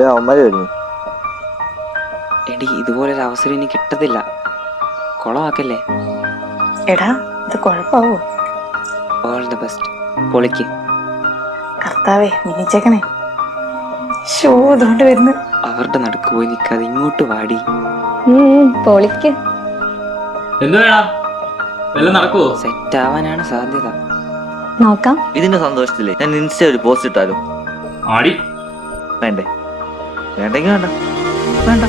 അവന്മാര് വരുന്നു. എടി ഇതുപോലൊരു അവസരം ഇനി കിട്ടത്തില്ല, കുളമാക്കല്ലേ. എടാ ഇത് കുഴപ്പാവോ? All the best. പൊളിക്ക്. കർത്താവേ മിനിച്ചേക്കണേ. ഷോ ഇതുകൊണ്ട് വരുന്നു. അവരുടെ നടുക്ക് പോയി നിൽക്കാതെ ഇങ്ങോട്ട് വാടി. പൊളിക്ക്. നടക്കുവോ? സെറ്റ് ആവാനാണ് സാധ്യത. നോക്കാം. ഇതിന്റെ സന്തോഷത്തില് ഞാൻ ഇൻസ്റ്റ ഒരു പോസ്റ്റ് ഇട്ടാലോ? ആടി വേണ്ടേ? വേണ്ടെങ്കിൽ വേണ്ട.